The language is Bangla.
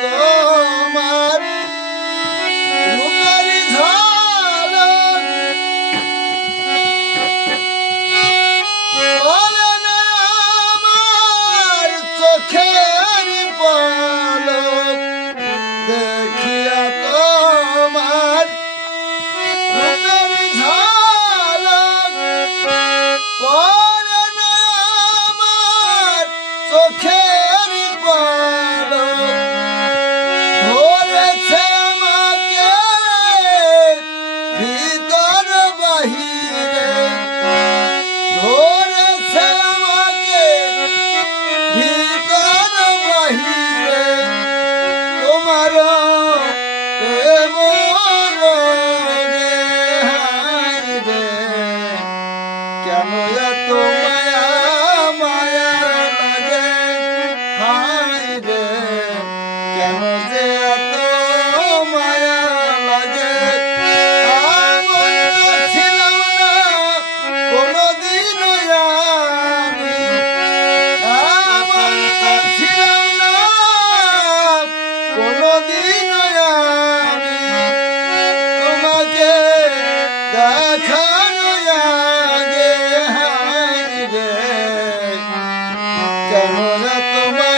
তোমার রূপের ঝলক পড়ে না আমার চোখের পলক দেখিয়া তোমার রূপের ঝলক পড়ে না আমার চোখের পলক ধরেছে আমাকে ভিতর বাহিরে ধরেছে আমাকে ভিতর বাহিরে তোমার প্রেম রোগে হায় রে কেন এত মায়া মায়া লাগে হায় রে কেন যে এত মায়া লাগে এমন তো ছিলাম না কোনোদিন আমি এমন তো ছিলাম না কোনোদিন আমি তোমাকে দেখার আগে হায় রে কেন রে তোমায়